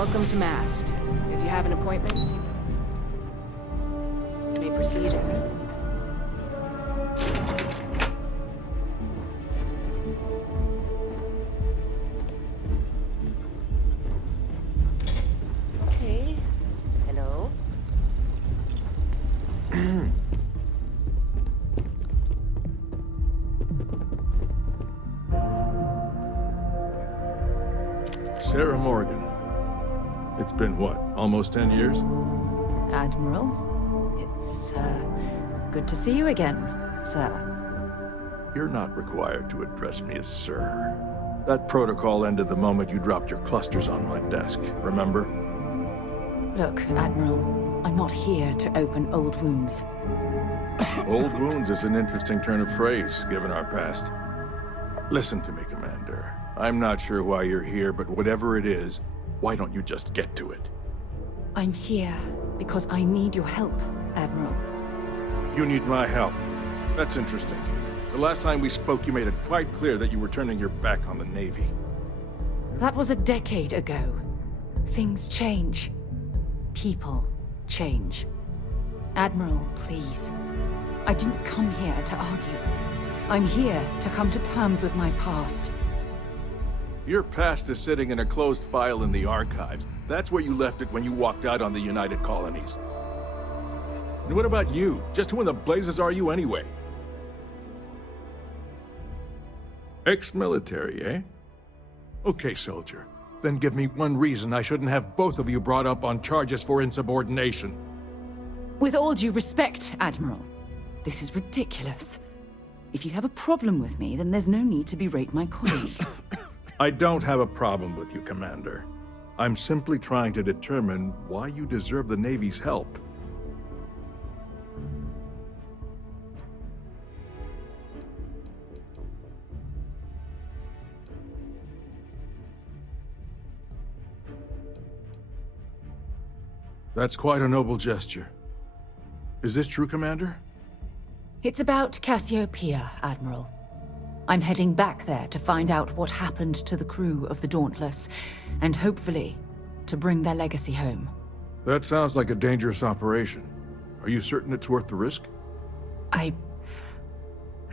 Welcome to Mast. If you have an appointment, you may proceed. Hey. Hello. Sarah Morgan. It's been what, almost 10 years? Admiral, it's, good to see you again, sir. You're not required to address me as sir. That protocol ended the moment you dropped your clusters on my desk, remember? Look, Admiral, I'm not here to open old wounds. Old wounds is an interesting turn of phrase, given our past. Listen to me, Commander. I'm not sure why you're here, but whatever it is, why don't you just get to it? I'm here because I need your help, Admiral. You need my help. That's interesting. The last time we spoke, you made it quite clear that you were turning your back on the Navy. That was a decade ago. Things change. People change. Admiral, please. I didn't come here to argue. I'm here to come to terms with my past. Your past is sitting in a closed file in the archives. That's where you left it when you walked out on the United Colonies. And what about you? Just who in the blazes are you anyway? Ex-military, eh? Okay, soldier. Then give me one reason I shouldn't have both of you brought up on charges for insubordination. With all due respect, Admiral, this is ridiculous. If you have a problem with me, then there's no need to berate my colleague. I don't have a problem with you, Commander. I'm simply trying to determine why you deserve the Navy's help. That's quite a noble gesture. Is this true, Commander? It's about Cassiopeia, Admiral. I'm heading back there to find out what happened to the crew of the Dauntless, and hopefully, to bring their legacy home. That sounds like a dangerous operation. Are you certain it's worth the risk? I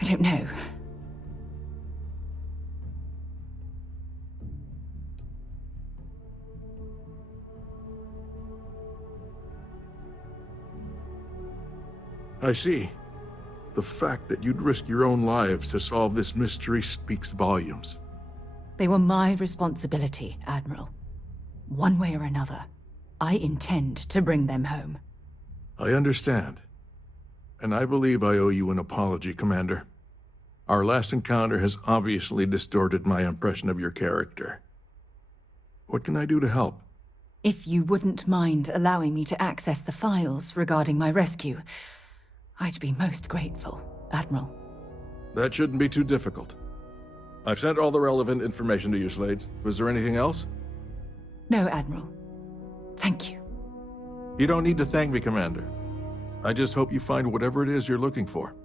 don't know. I see. The fact that you'd risk your own lives to solve this mystery speaks volumes. They were my responsibility, Admiral. One way or another, I intend to bring them home. I understand. And I believe I owe you an apology, Commander. Our last encounter has obviously distorted my impression of your character. What can I do to help? If you wouldn't mind allowing me to access the files regarding my rescue, I'd be most grateful, Admiral. That shouldn't be too difficult. I've sent all the relevant information to you, Slades. Was there anything else? No, Admiral. Thank you. You don't need to thank me, Commander. I just hope you find whatever it is you're looking for.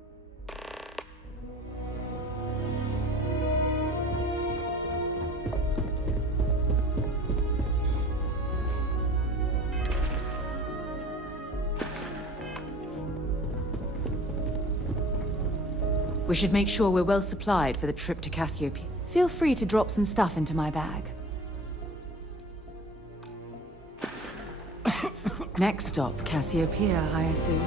We should make sure we're well supplied for the trip to Cassiopeia. Feel free to drop some stuff into my bag. Next stop, Cassiopeia, I assume.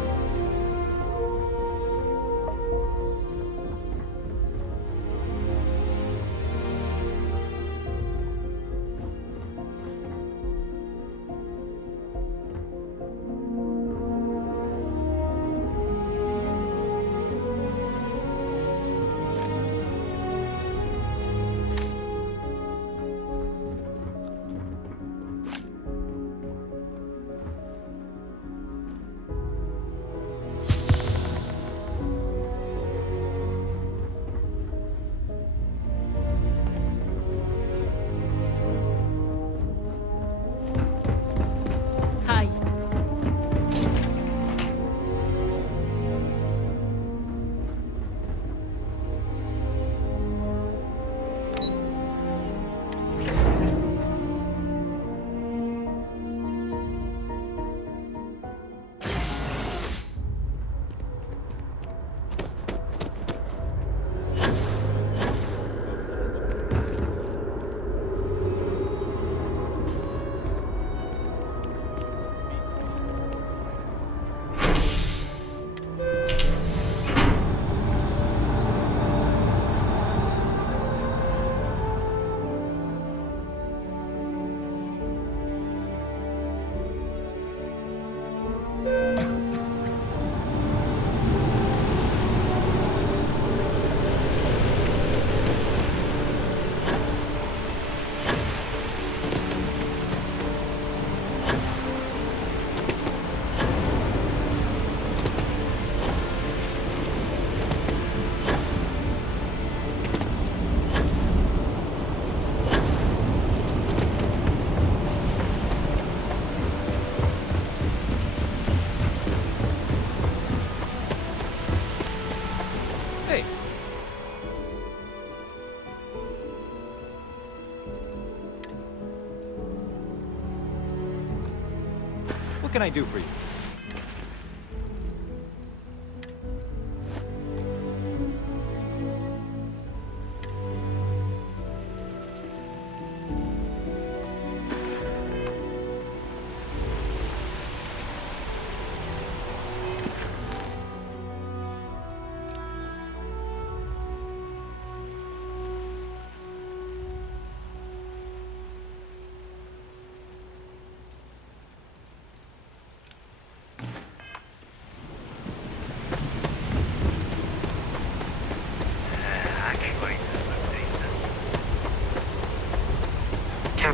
can I do for you?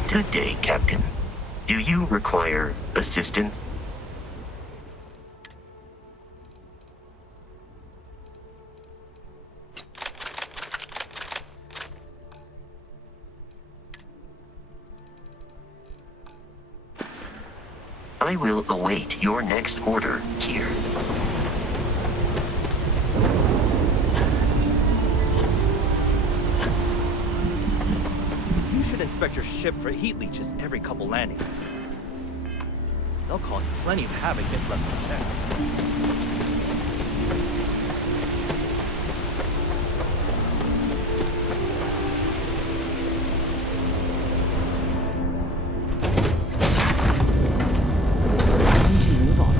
Good day, Captain. Do you require assistance? I will await your next order here. You should inspect your ship for heat leeches every couple landings. They'll cause plenty of havoc if left unchecked. Time to move on.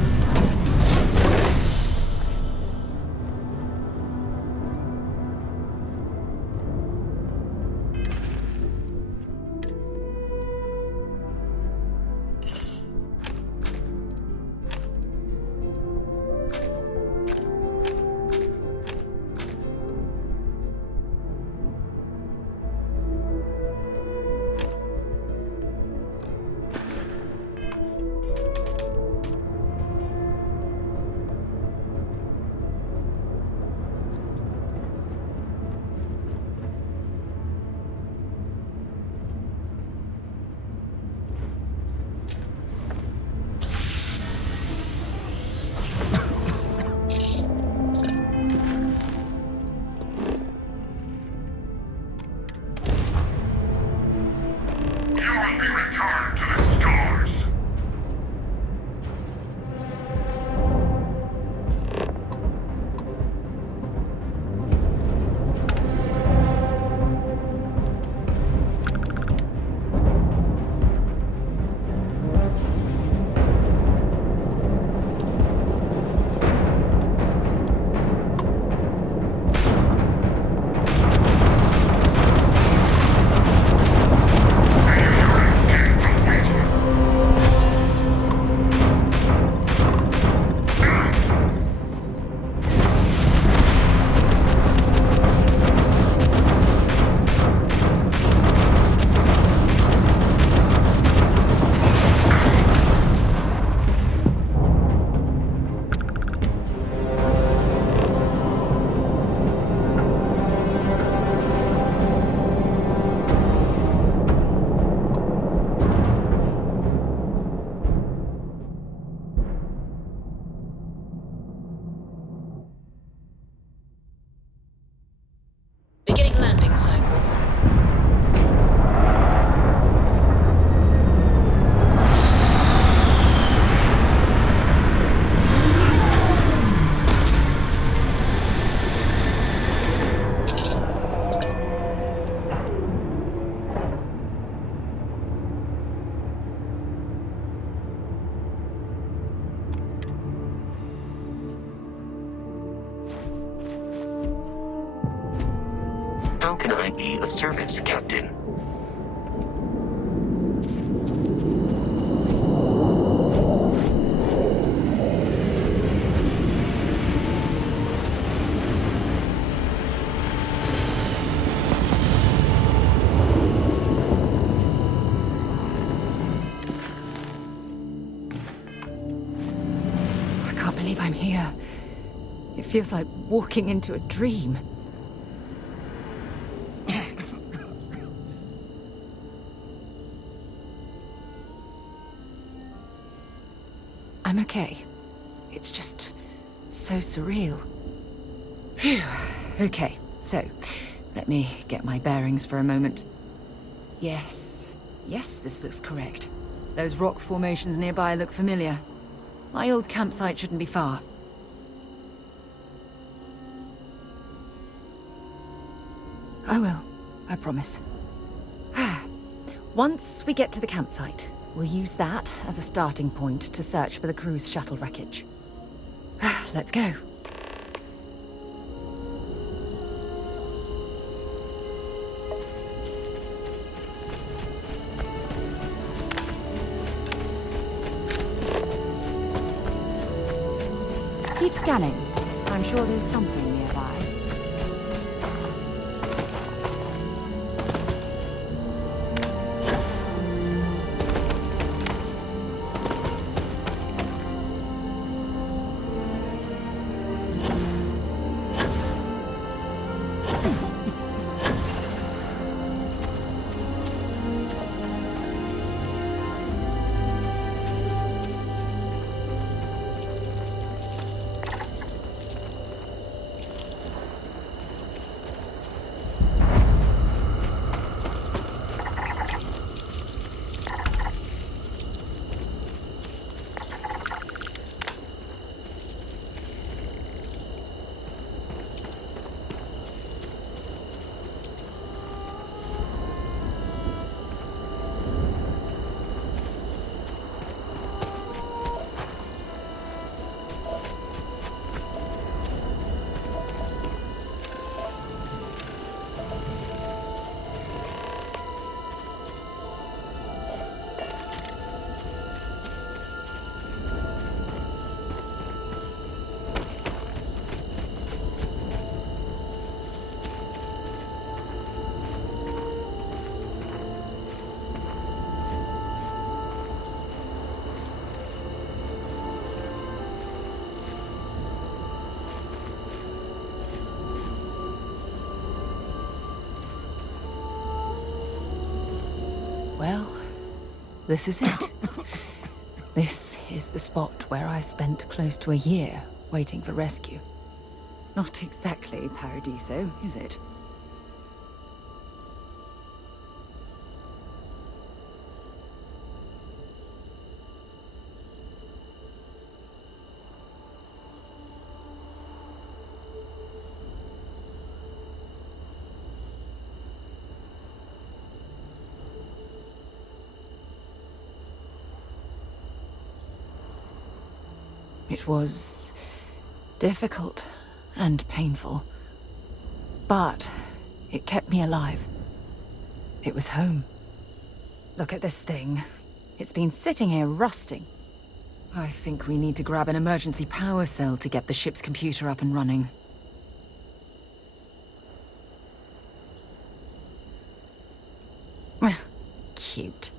Beginning landing cycle. How can I be of service, Captain? I can't believe I'm here. It feels like walking into a dream. I'm okay. It's just so surreal. Phew. Okay, so let me get my bearings for a moment. Yes, this looks correct. Those rock formations nearby look familiar. My old campsite shouldn't be far. I will, I promise. Once we get to the campsite, we'll use that as a starting point to search for the cruise shuttle wreckage. Let's go. Keep scanning. I'm sure there's something nearby. Well, this is it. This is the spot where I spent close to a year waiting for rescue. Not exactly Paradiso, is it? It was difficult and painful, but it kept me alive. It was home. Look at this thing. It's been sitting here rusting. I think we need to grab an emergency power cell to get the ship's computer up and running. Cute.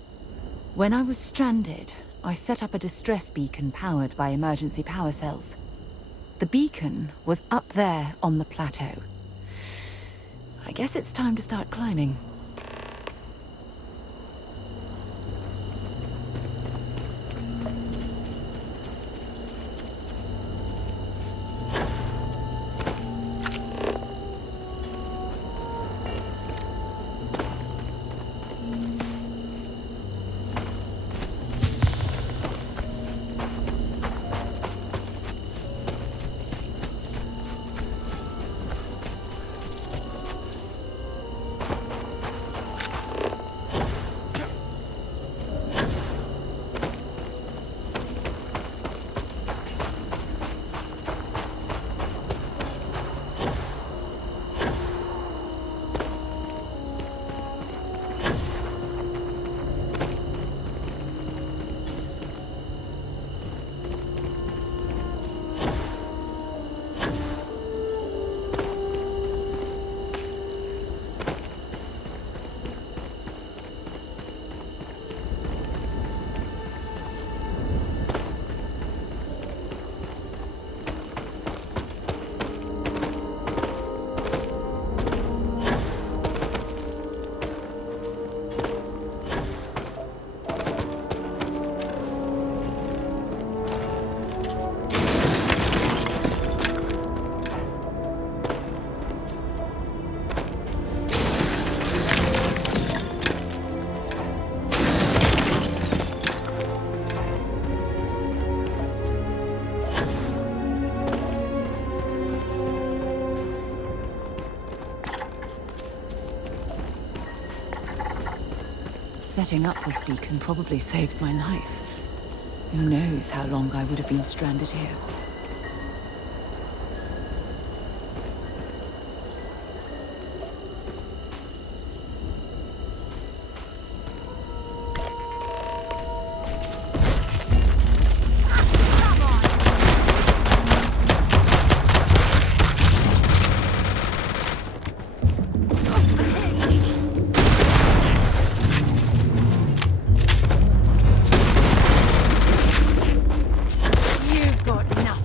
When I was stranded, I set up a distress beacon powered by emergency power cells. The beacon was up there on the plateau. I guess it's time to start climbing. Setting up this beacon probably saved my life. Who knows how long I would have been stranded here. You've got nothing.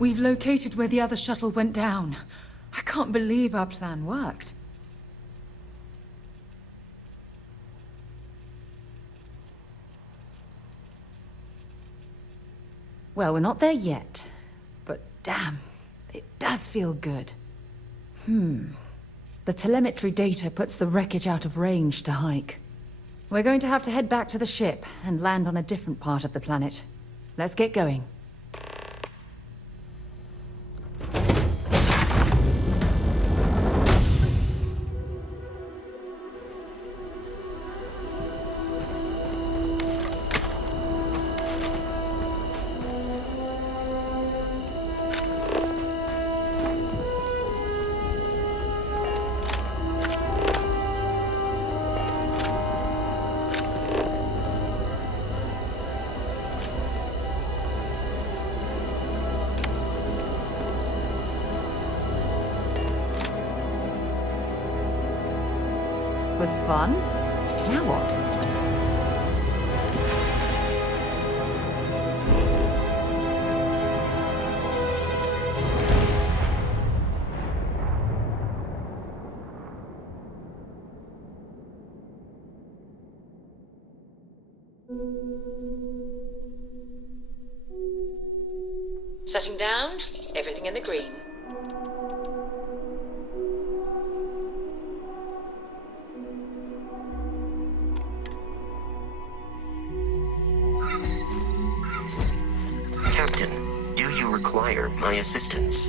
We've located where the other shuttle went down. I can't believe our plan worked. Well, we're not there yet. But damn, it does feel good. The telemetry data puts the wreckage out of range to hike. We're going to have to head back to the ship and land on a different part of the planet. Let's get going. Was fun. Now what? Setting down, everything in the green. Captain, do you require my assistance?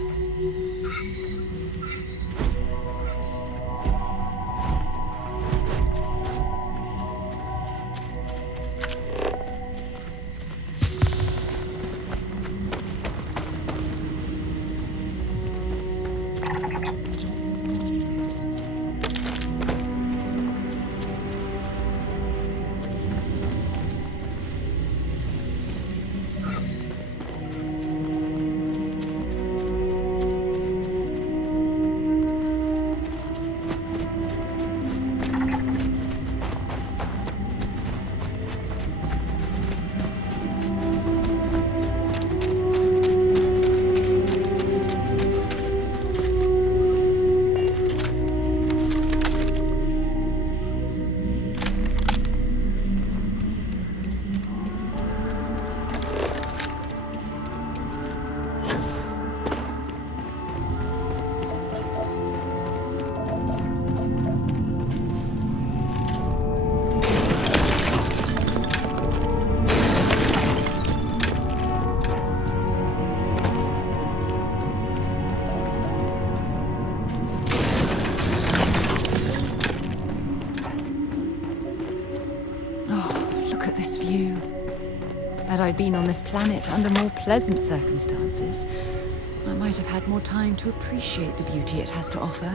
Had I been on this planet under more pleasant circumstances, I might have had more time to appreciate the beauty it has to offer.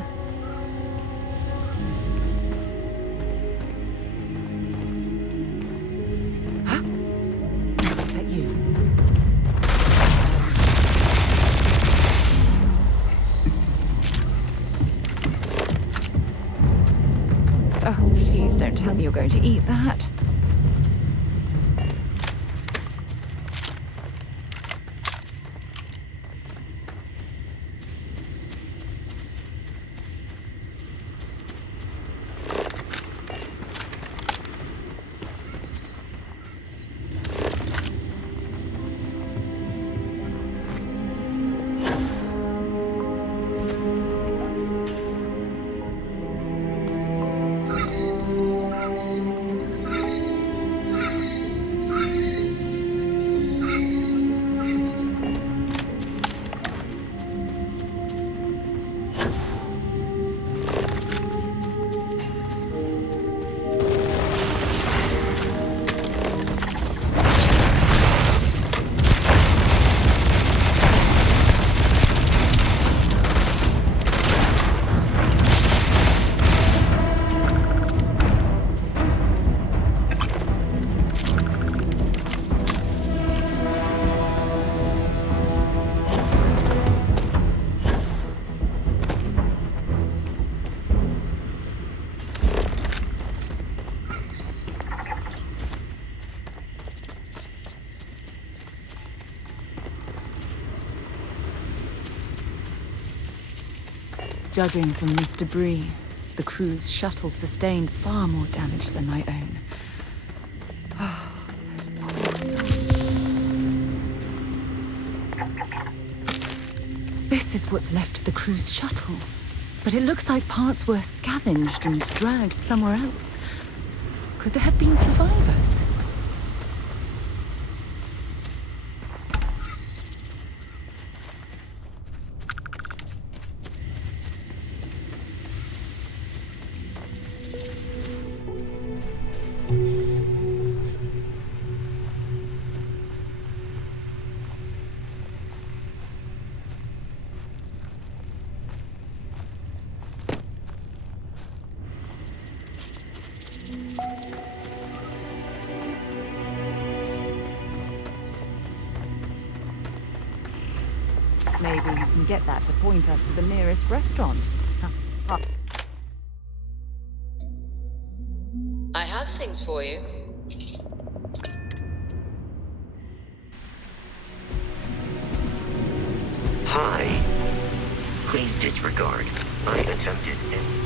Huh? Is that you? Oh, please don't tell me you're going to eat that. Judging from this debris, the crew's shuttle sustained far more damage than my own. Oh, those poor souls. This is what's left of the crew's shuttle. But it looks like parts were scavenged and dragged somewhere else. Could there have been survivors? Maybe you can get that to point us to the nearest restaurant. I have things for you. Hi. Please disregard. I attempted an...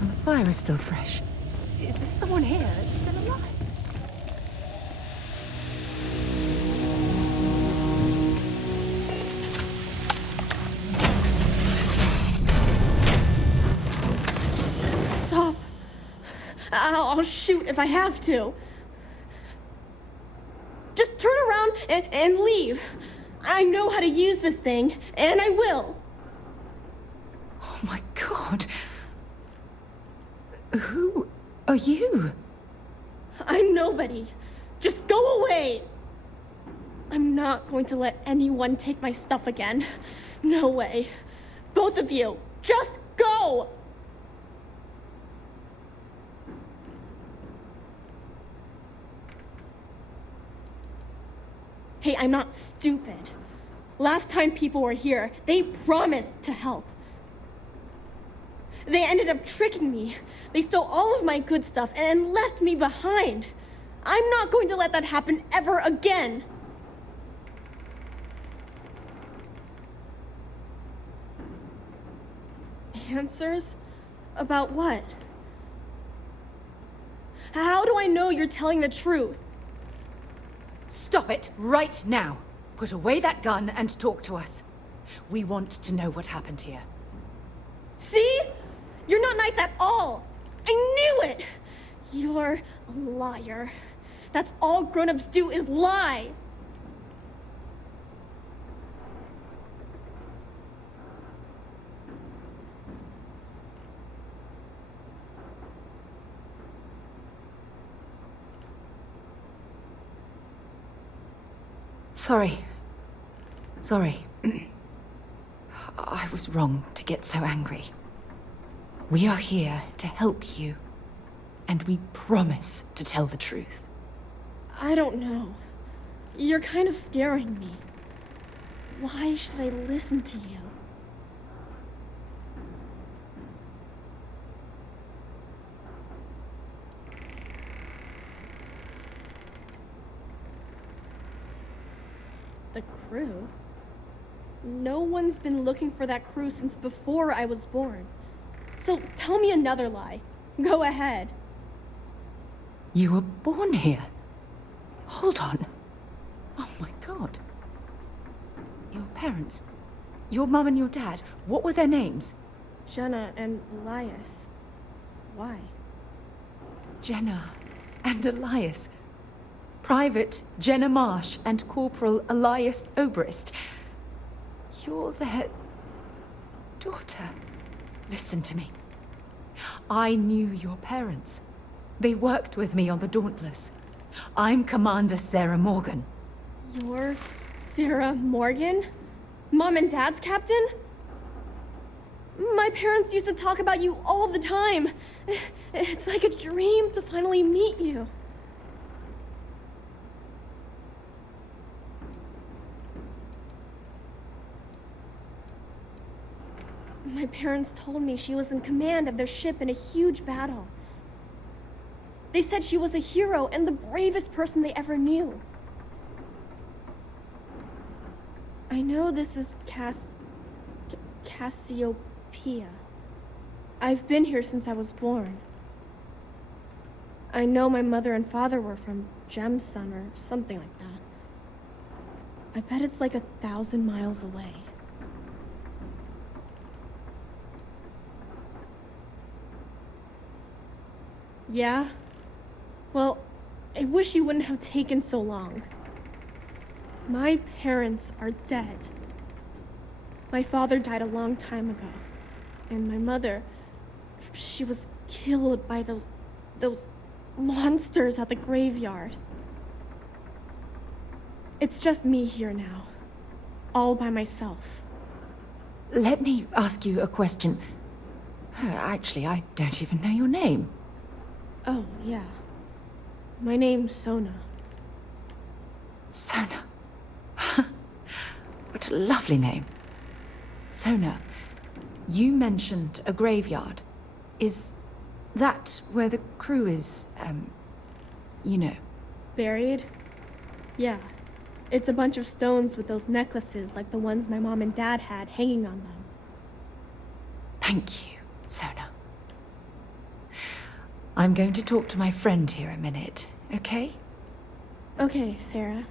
The fire is still fresh. Is there someone here that's still alive? Stop. I'll shoot if I have to. Just turn around and leave. I know how to use this thing, and I will. Oh my god. Who are you? I'm nobody. Just go away. I'm not going to let anyone take my stuff again. No way. Both of you, just go! Hey, I'm not stupid. Last time people were here, they promised to help. They ended up tricking me. They stole all of my good stuff and left me behind. I'm not going to let that happen ever again. Answers? About what? How do I know you're telling the truth? Stop it right now. Put away that gun and talk to us. We want to know what happened here. See? You're not nice at all. I knew it. You're a liar. That's all grown-ups do is lie. Sorry. Sorry. I was wrong to get so angry. We are here to help you, and we promise to tell the truth. I don't know. You're kind of scaring me. Why should I listen to you? The crew? No one's been looking for that crew since before I was born. So tell me another lie. Go ahead. You were born here? Hold on. Oh my god. Your parents, your mum and your dad, what were their names? Jenna and Elias. Why? Jenna and Elias. Private Jenna Marsh and Corporal Elias Obrist. You're their daughter. Listen to me. I knew your parents. They worked with me on the Dauntless. I'm Commander Sarah Morgan. You're Sarah Morgan? Mom and Dad's captain? My parents used to talk about you all the time. It's like a dream to finally meet you. My parents told me she was in command of their ship in a huge battle. They said she was a hero and the bravest person they ever knew. I know this is Cassiopeia. I've been here since I was born. I know my mother and father were from Gemsun or something like that. I bet it's like 1,000 miles away. Yeah? Well, I wish you wouldn't have taken so long. My parents are dead. My father died a long time ago. And my mother, she was killed by those monsters at the graveyard. It's just me here now. All by myself. Let me ask you a question. Actually, I don't even know your name. Oh, yeah. My name's Sona. Sona. What a lovely name. Sona, you mentioned a graveyard. Is that where the crew is, you know? Buried? Yeah. It's a bunch of stones with those necklaces like the ones my mom and dad had hanging on them. Thank you, Sona. I'm going to talk to my friend here a minute, okay? Okay, Sarah.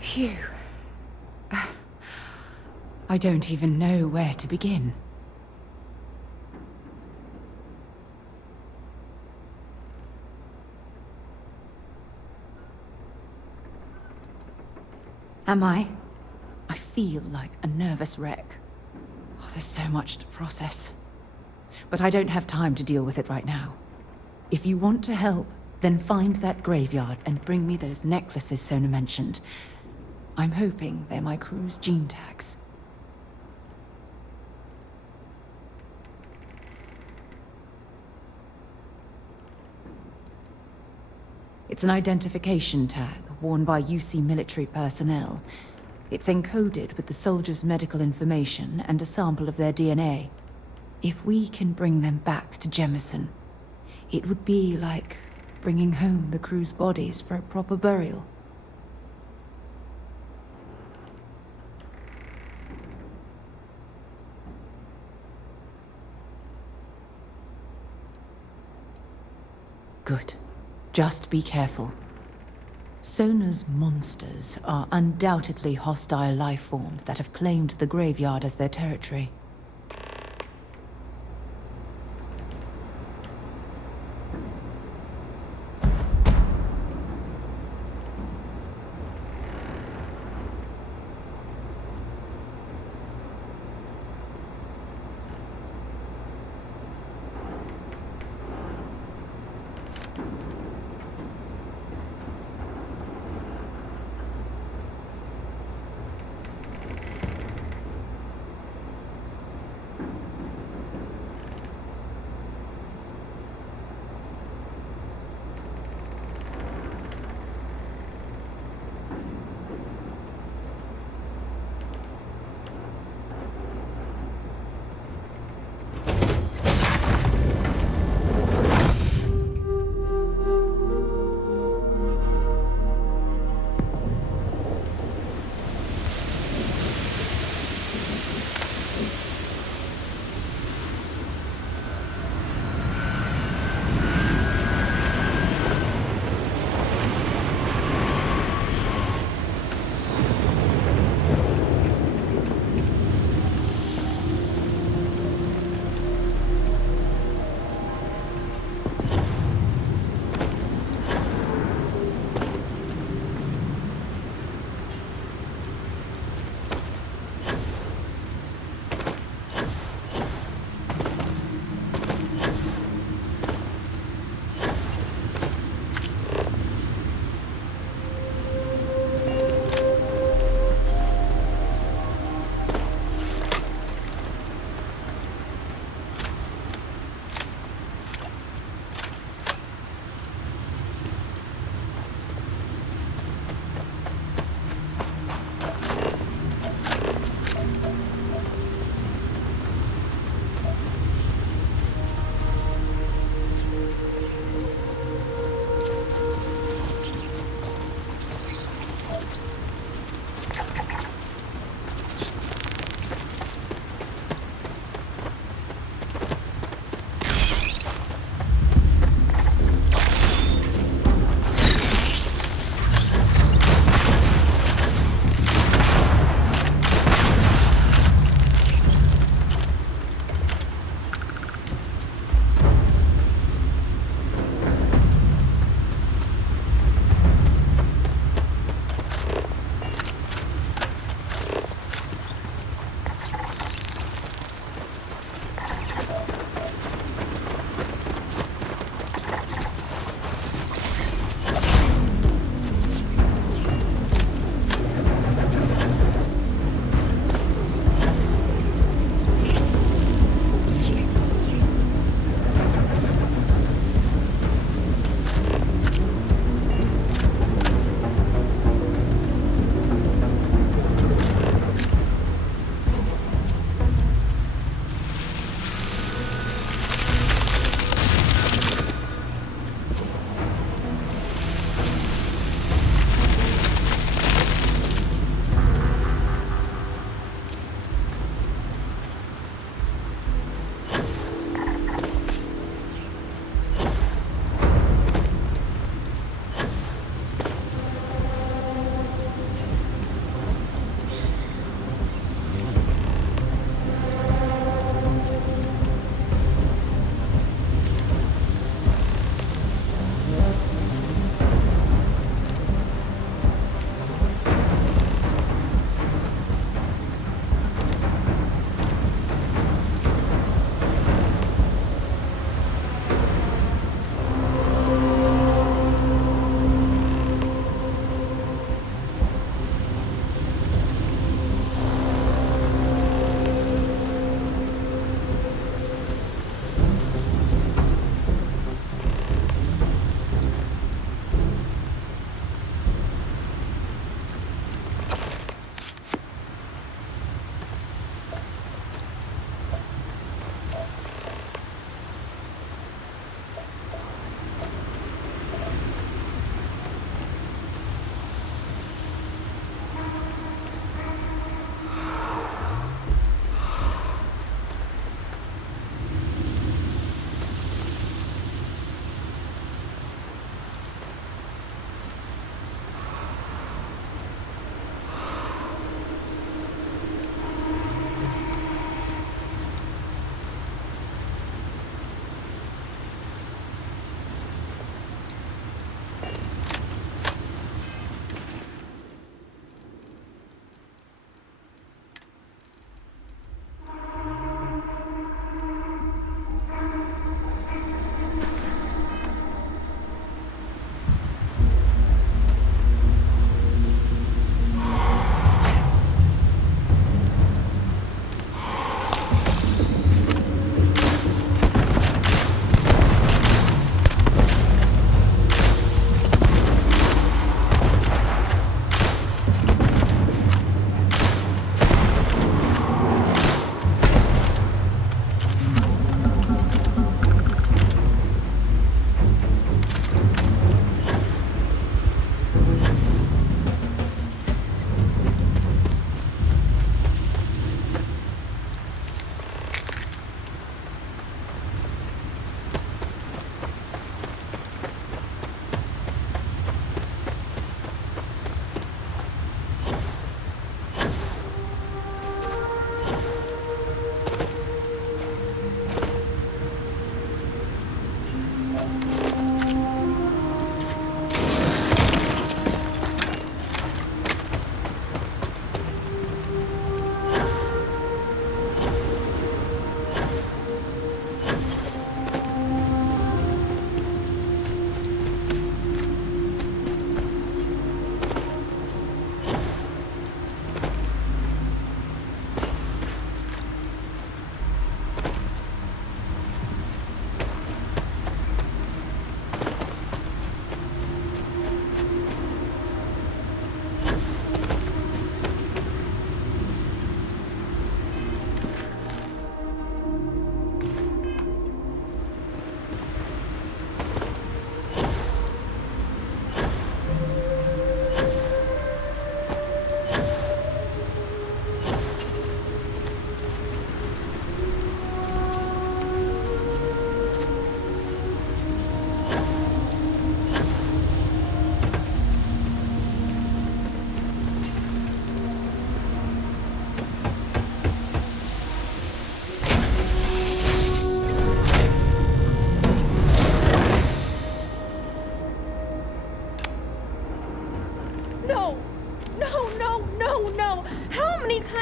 Phew. I don't even know where to begin. Am I? I feel like a nervous wreck. Oh, there's so much to process. But I don't have time to deal with it right now. If you want to help, then find that graveyard and bring me those necklaces Sona mentioned. I'm hoping they're my crew's gene tags. It's an identification tag worn by UC military personnel. It's encoded with the soldiers' medical information and a sample of their DNA. If we can bring them back to Jemison, it would be like bringing home the crew's bodies for a proper burial. Good. Just be careful. Sona's monsters are undoubtedly hostile life forms that have claimed the graveyard as their territory.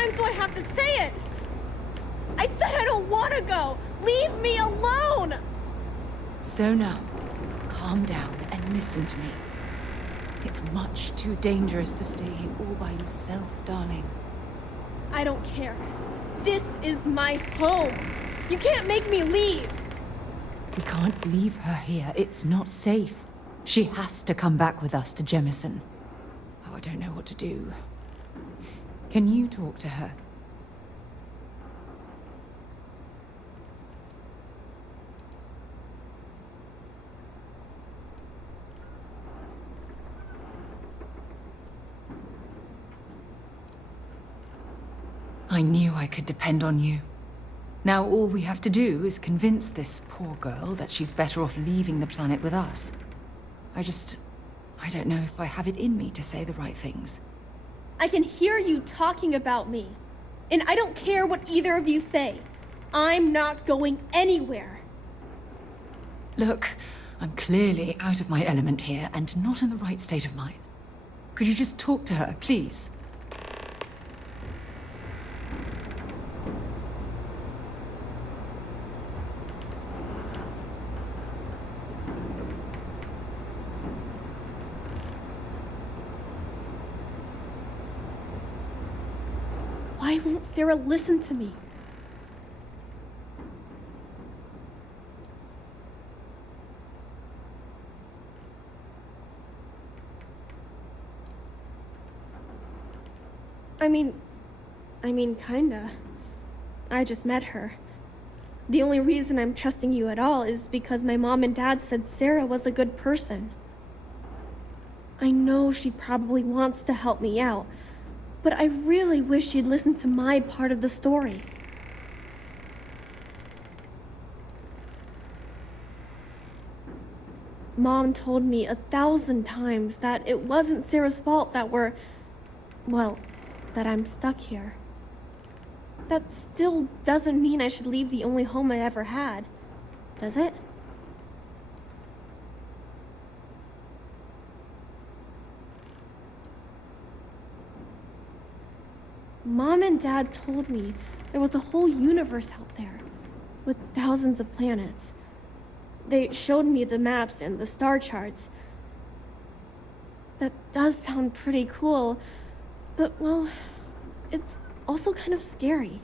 times do I have to say it? I said I don't want to go! Leave me alone! Sona, calm down and listen to me. It's much too dangerous to stay here all by yourself, darling. I don't care. This is my home. You can't make me leave. We can't leave her here. It's not safe. She has to come back with us to Jemison. Oh, I don't know what to do. Can you talk to her? I knew I could depend on you. Now all we have to do is convince this poor girl that she's better off leaving the planet with us. I don't know if I have it in me to say the right things. I can hear you talking about me. And I don't care what either of you say. I'm not going anywhere. Look, I'm clearly out of my element here and not in the right state of mind. Could you just talk to her, please? Why won't Sarah listen to me? I mean, kinda. I just met her. The only reason I'm trusting you at all is because my mom and dad said Sarah was a good person. I know she probably wants to help me out, but I really wish she'd listen to my part of the story. Mom told me 1,000 times that it wasn't Sarah's fault that that I'm stuck here. That still doesn't mean I should leave the only home I ever had, does it? Mom and Dad told me there was a whole universe out there, with thousands of planets. They showed me the maps and the star charts. That does sound pretty cool, but well, it's also kind of scary.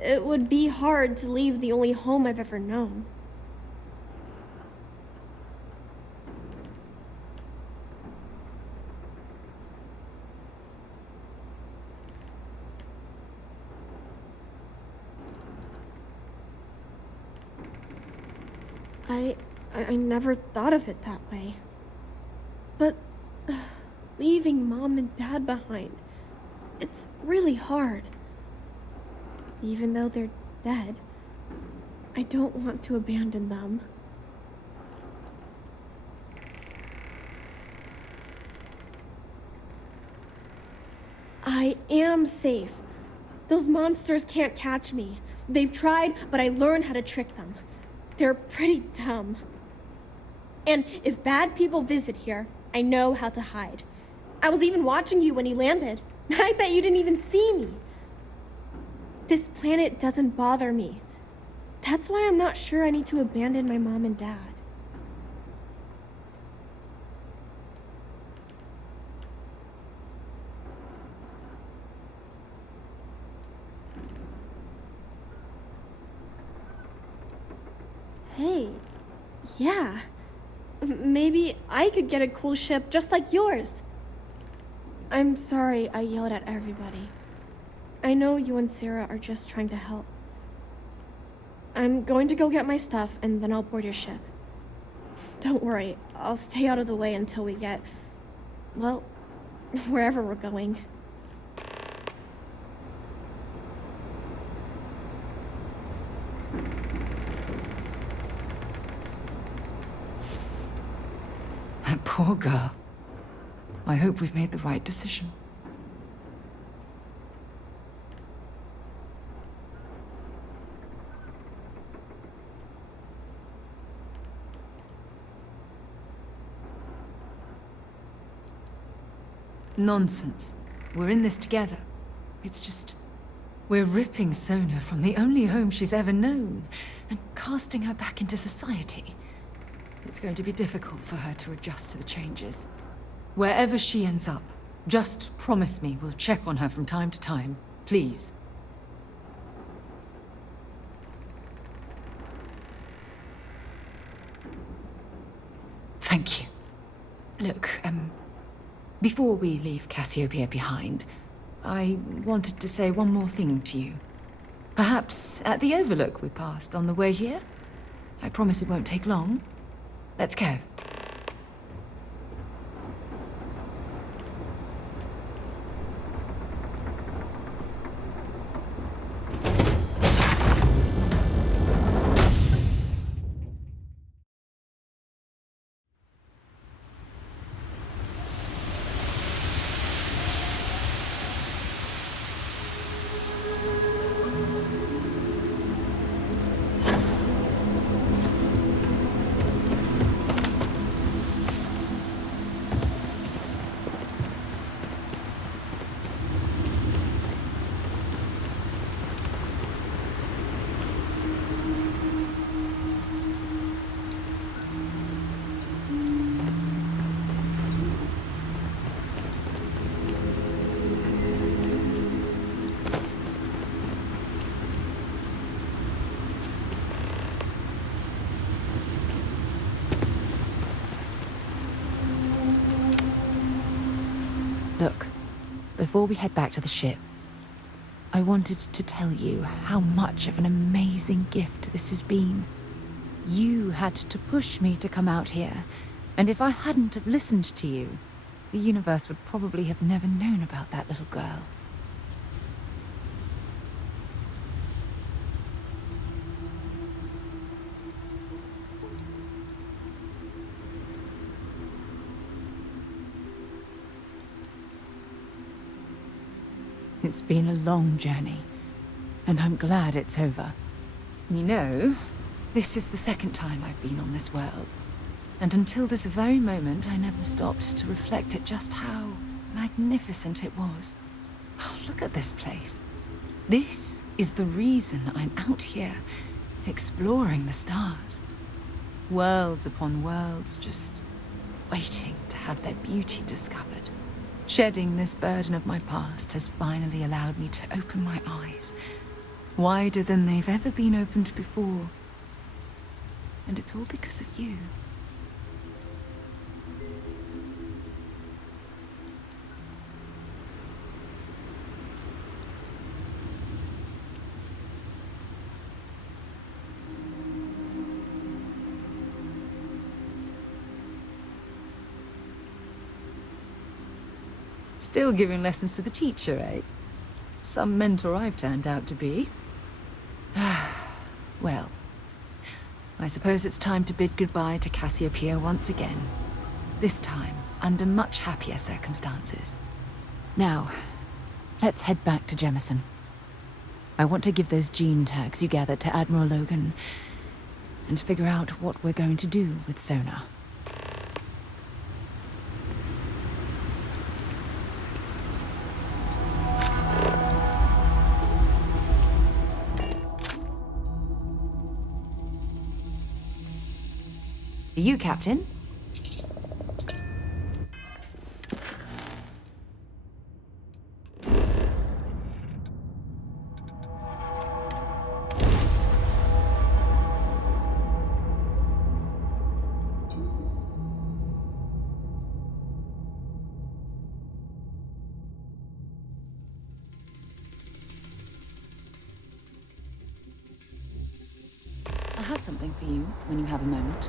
It would be hard to leave the only home I've ever known. I never thought of it that way. But leaving Mom and Dad behind, it's really hard. Even though they're dead, I don't want to abandon them. I am safe. Those monsters can't catch me. They've tried, but I learned how to trick them. They're pretty dumb. And if bad people visit here, I know how to hide. I was even watching you when you landed. I bet you didn't even see me. This planet doesn't bother me. That's why I'm not sure I need to abandon my mom and dad. Hey, yeah. Maybe I could get a cool ship just like yours. I'm sorry I yelled at everybody. I know you and Sarah are just trying to help. I'm going to go get my stuff and then I'll board your ship. Don't worry, I'll stay out of the way until we get, well, wherever we're going. That poor girl. I hope we've made the right decision. Nonsense. We're in this together. It's just... we're ripping Sona from the only home she's ever known and casting her back into society. It's going to be difficult for her to adjust to the changes. Wherever she ends up, just promise me we'll check on her from time to time, please. Thank you. Look, before we leave Cassiopeia behind, I wanted to say one more thing to you. Perhaps at the overlook we passed on the way here? I promise it won't take long. Let's go. Look, before we head back to the ship, I wanted to tell you how much of an amazing gift this has been. You had to push me to come out here, and if I hadn't have listened to you, the universe would probably have never known about that little girl. It's been a long journey, and I'm glad it's over. You know, this is the second time I've been on this world, and until this very moment I never stopped to reflect at just how magnificent it was. Oh, look at this place. This is the reason I'm out here, exploring the stars. Worlds upon worlds, just waiting to have their beauty discovered. Shedding this burden of my past has finally allowed me to open my eyes, wider than they've ever been opened before. And it's all because of you. Still giving lessons to the teacher, eh? Some mentor I've turned out to be. Well, I suppose it's time to bid goodbye to Cassiopeia once again. This time, under much happier circumstances. Now, let's head back to Jemison. I want to give those gene tags you gathered to Admiral Logan, and figure out what we're going to do with Sona. You, Captain? I have something for you when you have a moment.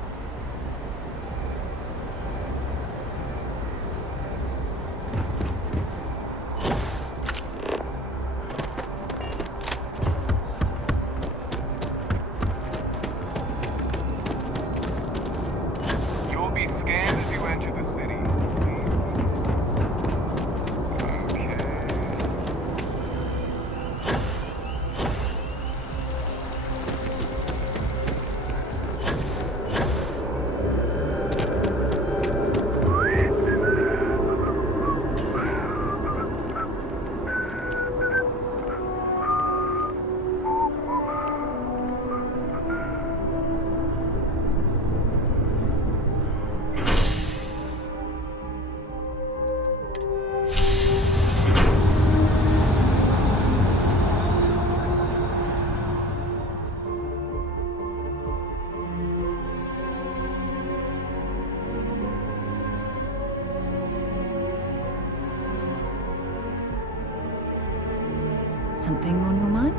Something on your mind?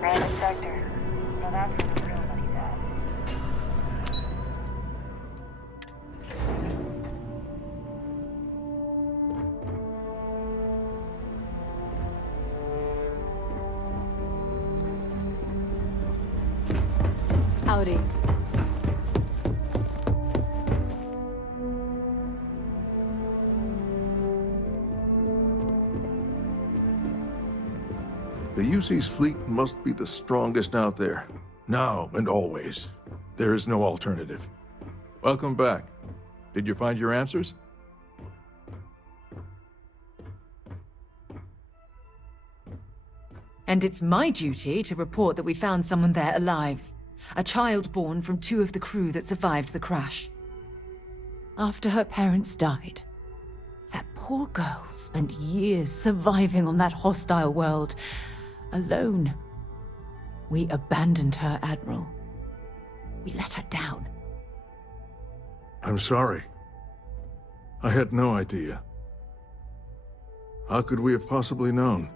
Random sector. Now that's where the real money's at. Howdy. The UC's fleet must be the strongest out there. Now and always. There is no alternative. Welcome back. Did you find your answers? And it's my duty to report that we found someone there alive. A child born from 2 of the crew that survived the crash. After her parents died, that poor girl spent years surviving on that hostile world, alone. We abandoned her, Admiral. We let her down. I'm sorry. I had no idea. How could we have possibly known?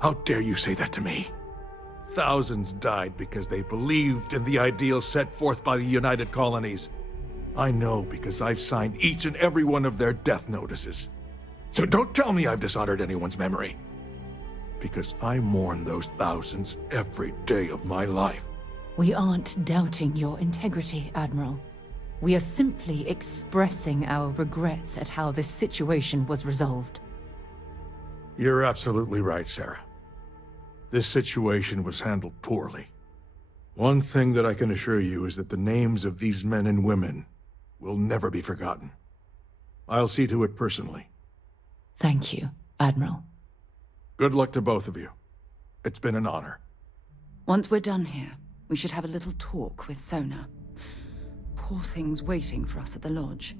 How dare you say that to me? Thousands died because they believed in the ideals set forth by the United Colonies. I know because I've signed each and every one of their death notices. So don't tell me I've dishonored anyone's memory. Because I mourn those thousands every day of my life. We aren't doubting your integrity, Admiral. We are simply expressing our regrets at how this situation was resolved. You're absolutely right, Sarah. This situation was handled poorly. One thing that I can assure you is that the names of these men and women will never be forgotten. I'll see to it personally. Thank you, Admiral. Good luck to both of you. It's been an honor. Once we're done here, we should have a little talk with Sona. Poor thing's waiting for us at the lodge.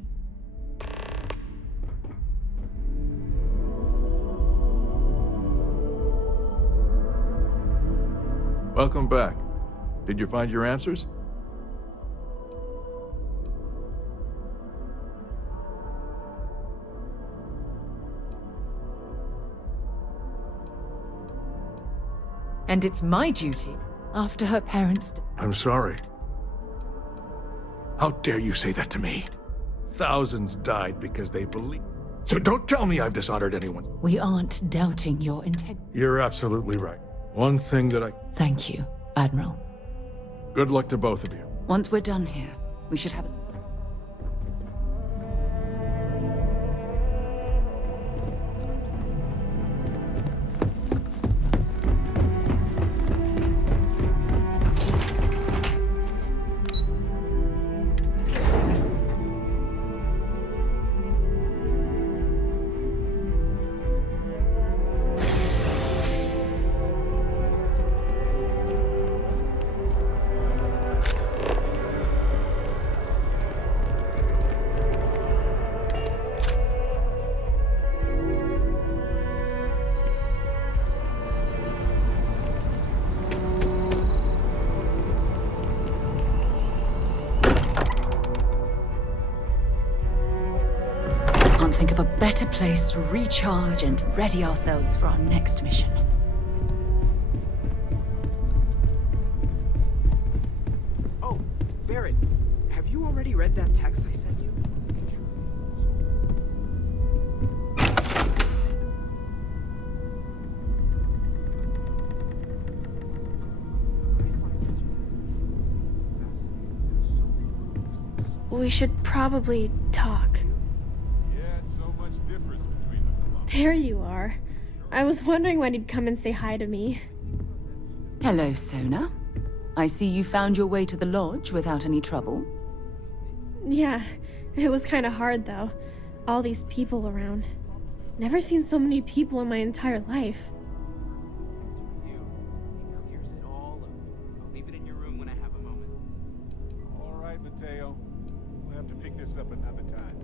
Welcome back. Did you find your answers? And it's my duty, after her parents... I'm sorry. How dare you say that to me? Thousands died because they believed. So don't tell me I've dishonored anyone. We aren't doubting your integrity. You're absolutely right. One thing that I... Thank you, Admiral. Good luck to both of you. Once we're done here, we should have a... Can't think of a better place to recharge and ready ourselves for our next mission. Oh, Barrett, have you already read that text I sent you? We should probably talk. There you are. I was wondering when he'd come and say hi to me. Hello, Sona. I see you found your way to the lodge without any trouble. Yeah, it was kind of hard though. All these people around. Never seen so many people in my entire life. You. It clears it all up. I'll leave it in your room when I have a moment. All right, Mateo. We'll have to pick this up another time.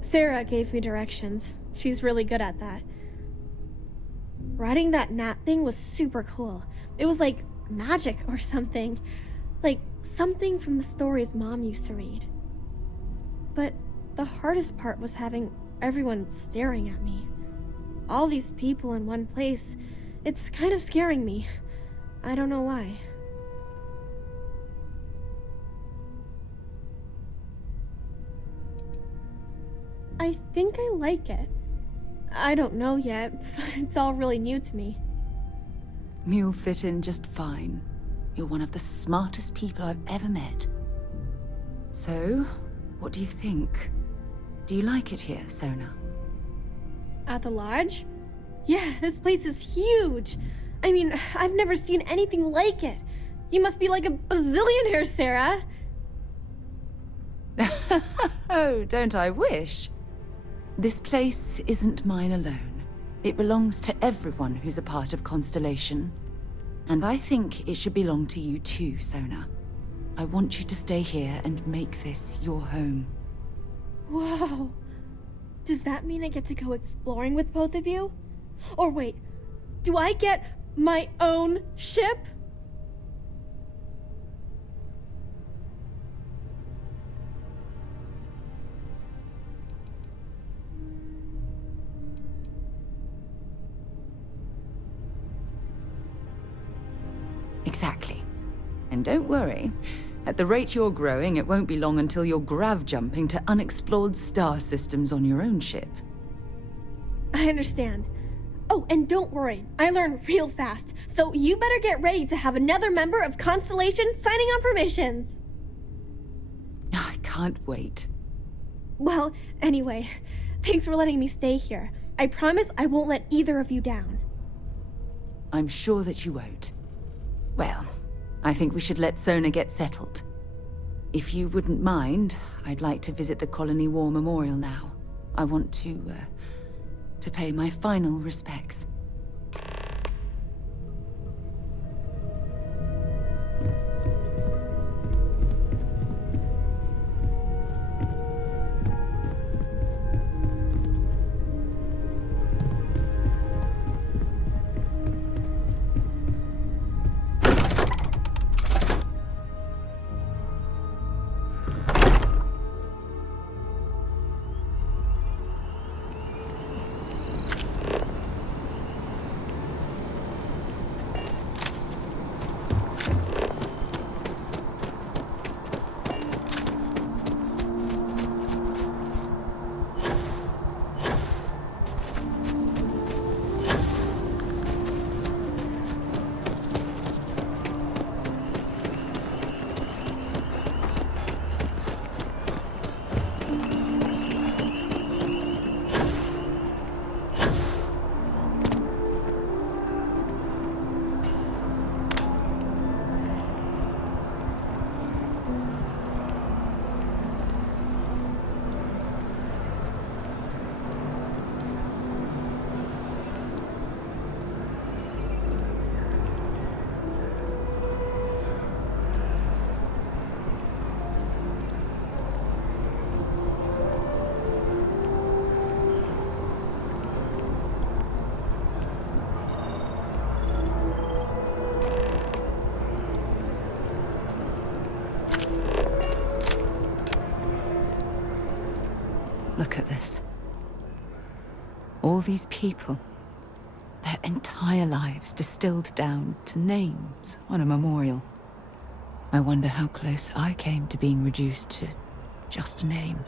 Sarah gave me directions. She's really good at that. Riding that gnat thing was super cool. It was like magic or something. Like something from the stories Mom used to read. But the hardest part was having everyone staring at me. All these people in one place. It's kind of scaring me. I don't know why. I think I like it. I don't know yet. It's all really new to me. You'll fit in just fine. You're one of the smartest people I've ever met. So, what do you think? Do you like it here, Sona? At the lodge? Yeah, this place is huge. I mean, I've never seen anything like it. You must be like a bazillionaire, Sarah. Oh, don't I wish? This place isn't mine alone. It belongs to everyone who's a part of Constellation. And I think it should belong to you too, Sona. I want you to stay here and make this your home. Whoa. Does that mean I get to go exploring with both of you? Or wait, do I get my own ship? Exactly. And don't worry. At the rate you're growing, it won't be long until you're grav-jumping to unexplored star systems on your own ship. I understand. Oh, and don't worry, I learn real fast, so you better get ready to have another member of Constellation signing on for missions. I can't wait. Well, anyway, thanks for letting me stay here. I promise I won't let either of you down. I'm sure that you won't. Well, I think we should let Sona get settled. If you wouldn't mind, I'd like to visit the Colony War Memorial now. I want to pay my final respects. Look at this. All these people. Their entire lives distilled down to names on a memorial. I wonder how close I came to being reduced to just a name.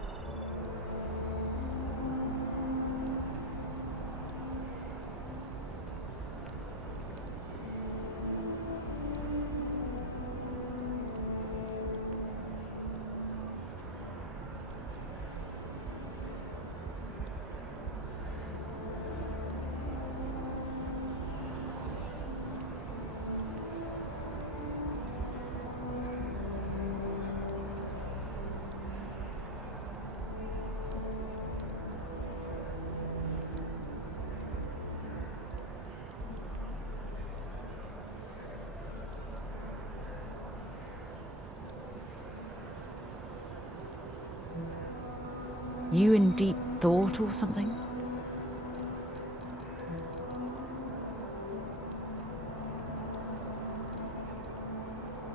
You in deep thought or something?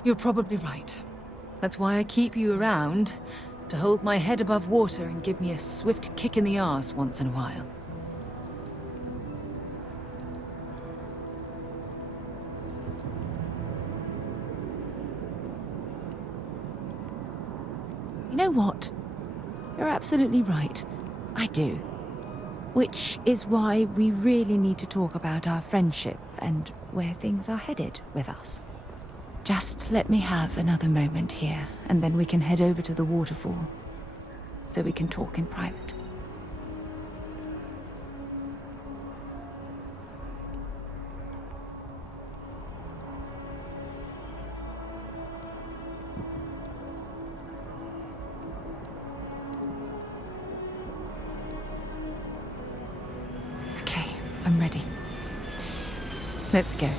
You're probably right. That's why I keep you around, to hold my head above water and give me a swift kick in the arse once in a while. You know what? You're absolutely right. I do. Which is why we really need to talk about our friendship and where things are headed with us. Just let me have another moment here, and then we can head over to the waterfall, so we can talk in private. Okay, I'm ready. Let's go.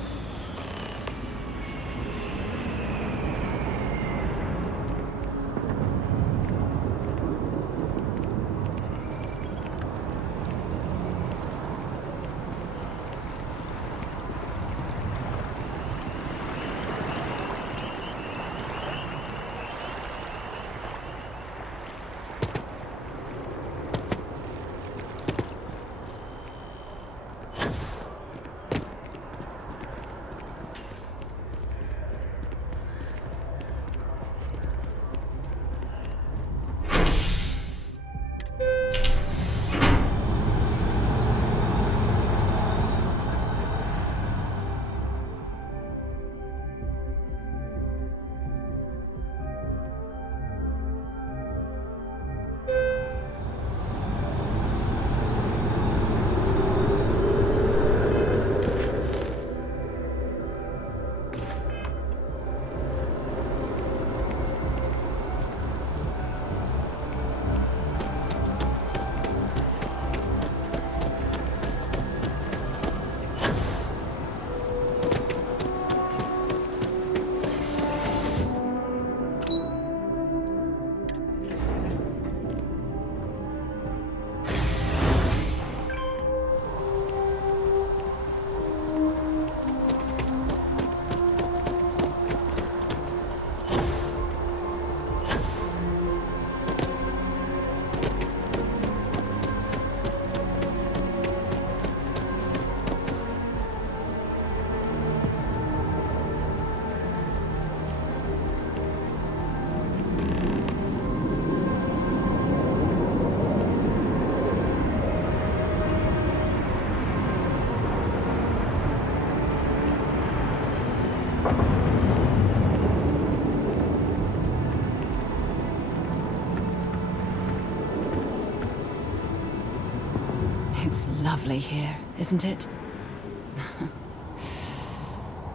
It's lovely here, isn't it?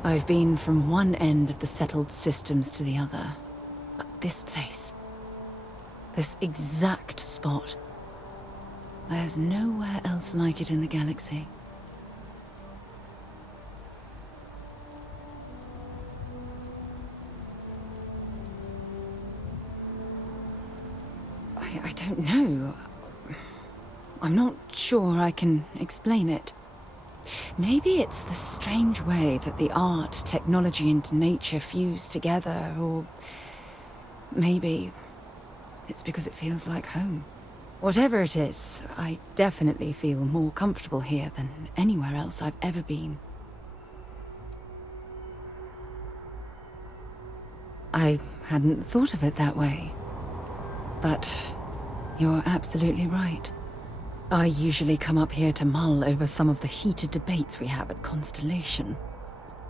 I've been from one end of the settled systems to the other. But this place, this exact spot, there's nowhere else like it in the galaxy. I don't know. I'm not sure I can explain it. Maybe it's the strange way that the art, technology, and nature fuse together, or maybe it's because it feels like home. Whatever it is, I definitely feel more comfortable here than anywhere else I've ever been. I hadn't thought of it that way. But you're absolutely right. I usually come up here to mull over some of the heated debates we have at Constellation.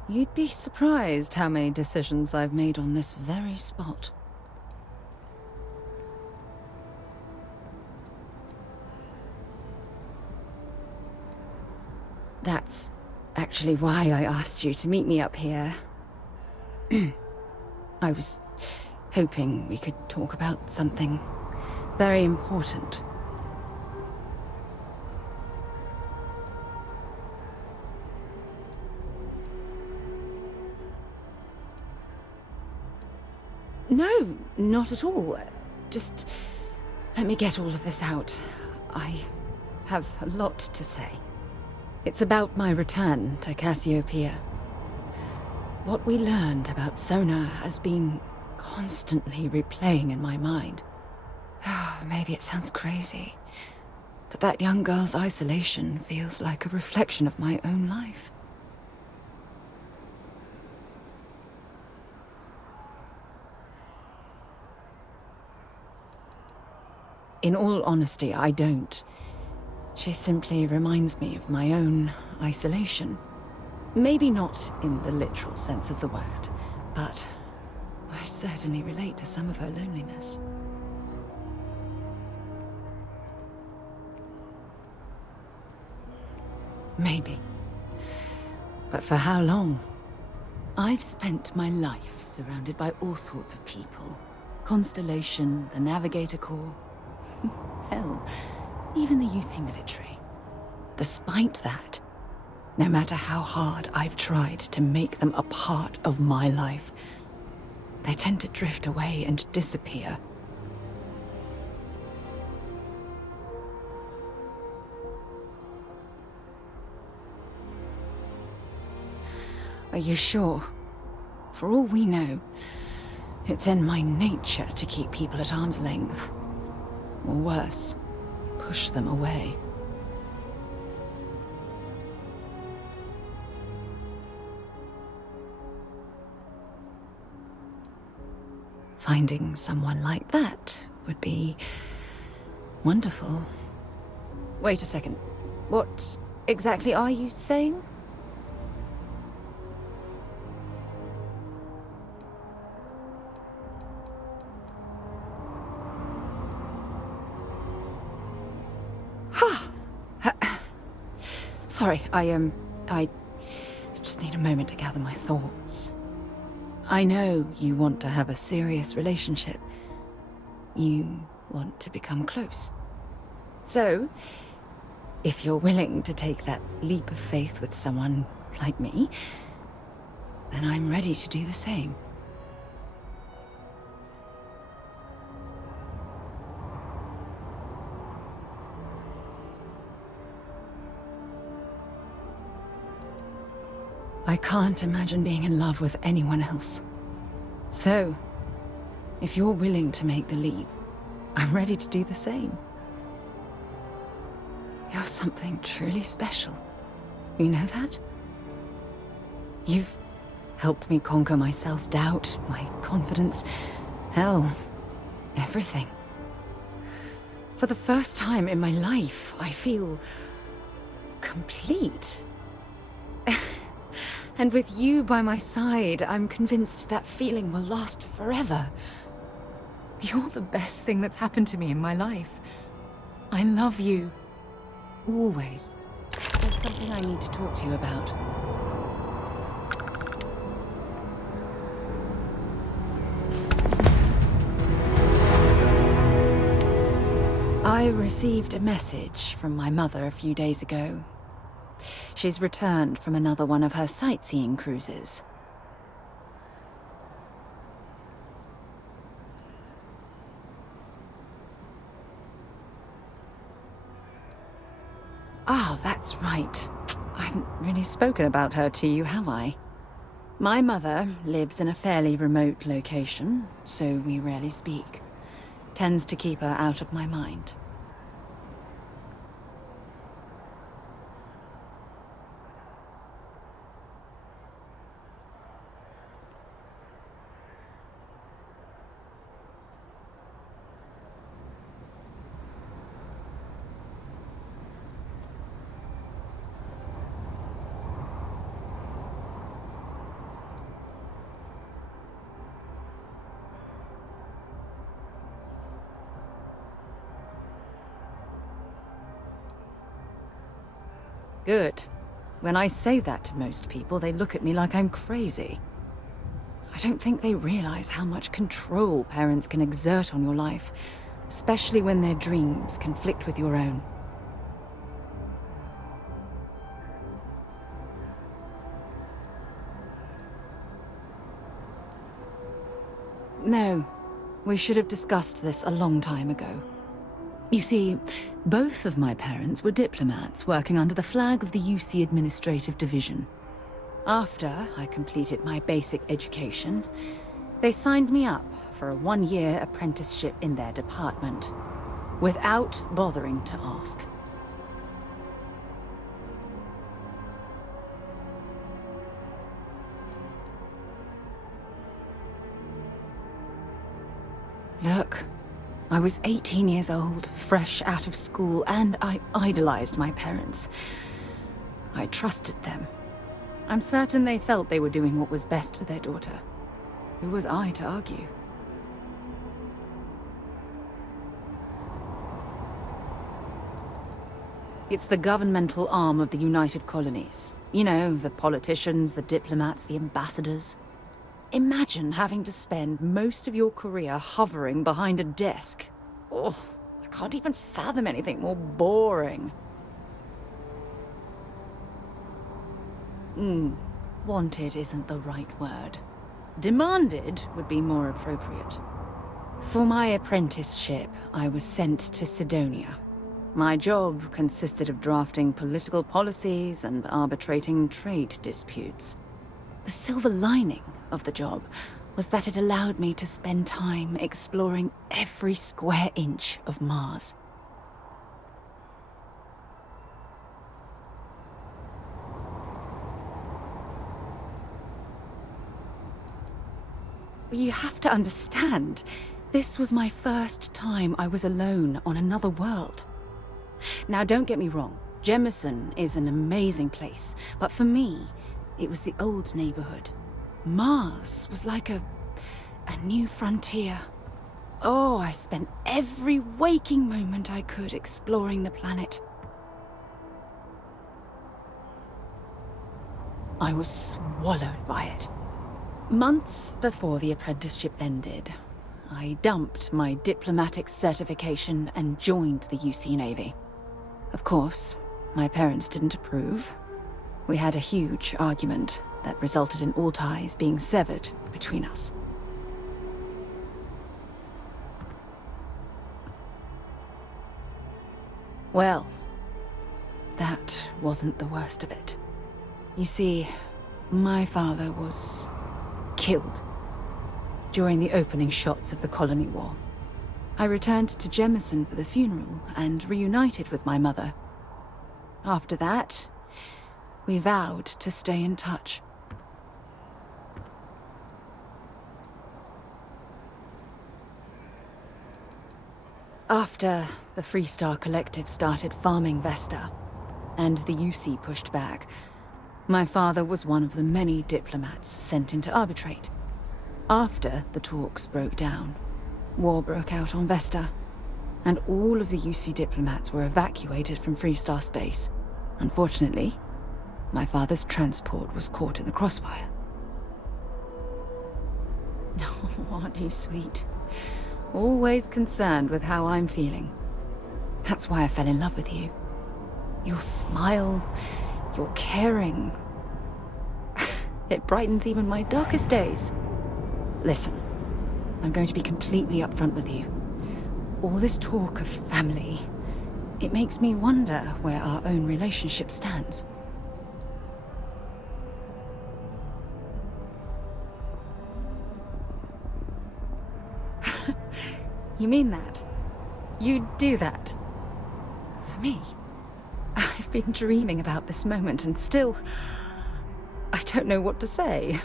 You'd be surprised how many decisions I've made on this very spot. That's actually why I asked you to meet me up here. I was hoping we could talk about something very important. No, not at all. Just Let me get all of this out. I have a lot to say. It's about my return to Cassiopeia. What we learned about Sona has been constantly replaying in my mind. Maybe it sounds crazy, but that young girl's isolation feels like a reflection of my own life. In all honesty, I don't. She simply reminds me of my own isolation. Maybe not in the literal sense of the word, but I certainly relate to some of her loneliness. Maybe. But for how long? I've spent my life surrounded by all sorts of people. Constellation, the Navigator Corps. Hell, even the UC military. Despite that, no matter how hard I've tried to make them a part of my life, they tend to drift away and disappear. Are you sure? For all we know, it's in my nature to keep people at arm's length. Or worse, push them away. Finding someone like that would be wonderful. Wait a second. What exactly are you saying? Sorry, I just need a moment to gather my thoughts. I know you want to have a serious relationship. You want to become close. So, if you're willing to take that leap of faith with someone like me, then I'm ready to do the same. I can't imagine being in love with anyone else. So, if you're willing to make the leap, I'm ready to do the same. You're something truly special. You know that? You've helped me conquer my self-doubt, my confidence, hell, everything. For the first time in my life, I feel complete. And with you by my side, I'm convinced that feeling will last forever. You're the best thing that's happened to me in my life. I love you. Always. There's something I need to talk to you about. I received a message from my mother a few days ago. She's returned from another one of her sightseeing cruises. Ah, that's right. I haven't really spoken about her to you, have I? My mother lives in a fairly remote location, so we rarely speak. Tends to keep her out of my mind. Good. When I say that to most people, they look at me like I'm crazy. I don't think they realize how much control parents can exert on your life, especially when their dreams conflict with your own. No, we should have discussed this a long time ago. You see, both of my parents were diplomats working under the flag of the UC Administrative Division. After I completed my basic education, they signed me up for a one-year apprenticeship in their department, without bothering to ask. Look, I was 18 years old, fresh out of school, and I idolized my parents. I trusted them. I'm certain they felt they were doing what was best for their daughter. Who was I to argue? It's the governmental arm of the United Colonies. You know, the politicians, the diplomats, the ambassadors. Imagine having to spend most of your career hovering behind a desk. Oh, I can't even fathom anything more boring. Wanted isn't the right word. Demanded would be more appropriate. For my apprenticeship, I was sent to Sidonia. My job consisted of drafting political policies and arbitrating trade disputes. The silver lining of the job was that it allowed me to spend time exploring every square inch of Mars. You have to understand, this was my first time I was alone on another world. Now, don't get me wrong, Jemison is an amazing place, but for me, it was the old neighborhood. Mars was like a new frontier. Oh, I spent every waking moment I could exploring the planet. I was swallowed by it. Months before the apprenticeship ended, I dumped my diplomatic certification and joined the UC Navy. Of course, my parents didn't approve. We had a huge argument that resulted in all ties being severed between us. Well, that wasn't the worst of it. You see, my father was killed during the opening shots of the Colony War. I returned to Jemison for the funeral and reunited with my mother. After that, we vowed to stay in touch. After the Freestar Collective started farming Vesta, and the UC pushed back, my father was one of the many diplomats sent in to arbitrate. After the talks broke down, war broke out on Vesta, and all of the UC diplomats were evacuated from Freestar space. Unfortunately, my father's transport was caught in the crossfire. Oh, aren't you sweet? Always concerned with how I'm feeling. That's why I fell in love with you. Your smile, your caring. It brightens even my darkest days. Listen, I'm going to be completely upfront with you. All this talk of family, it makes me wonder where our own relationship stands. You mean that? You'd do that? For me? I've been dreaming about this moment and still, I don't know what to say.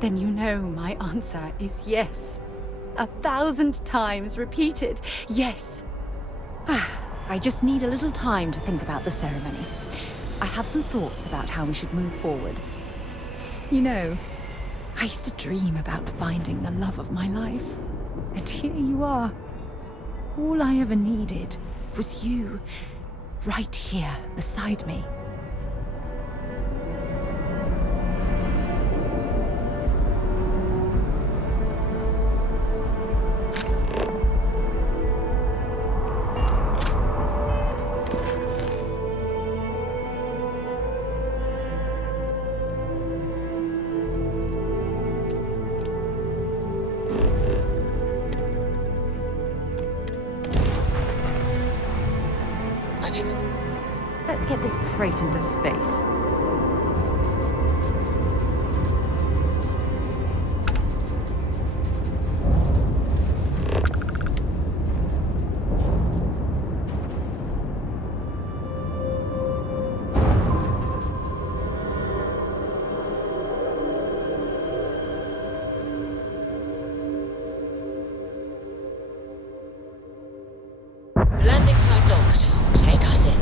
Then you know my answer is yes. 1,000 times repeated, yes. I just need a little time to think about the ceremony. I have some thoughts about how we should move forward. You know, I used to dream about finding the love of my life. And here you are. All I ever needed was you, right here beside me. get this crate into space. Landing site locked. Take us in.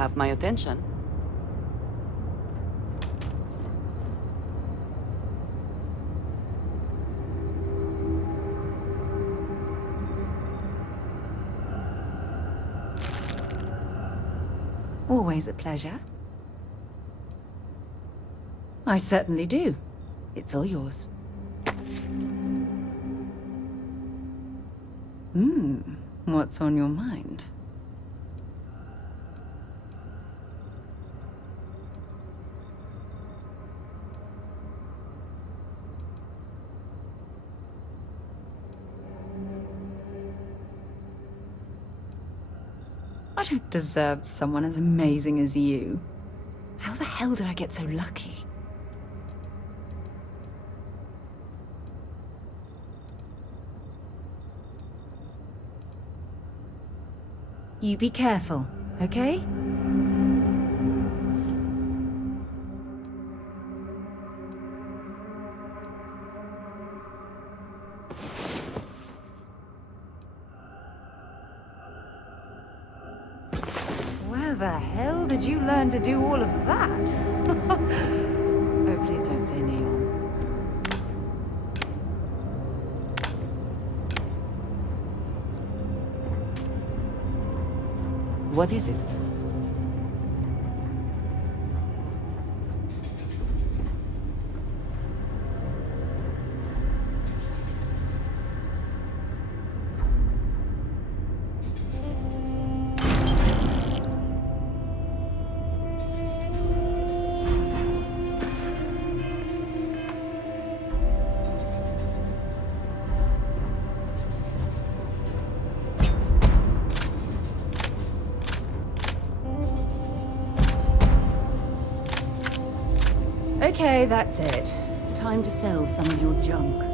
have my attention. Always a pleasure. I certainly do. It's all yours. What's on your mind? I don't deserve someone as amazing as you. How the hell did I get so lucky? You be careful, okay? Where the hell did you learn to do all of that? Oh, please don't say neon. What is it? Okay, that's it. Time to sell some of your junk.